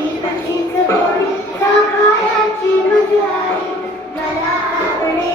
मी तिखट बोल खा पायाची मुजहाई गला आपले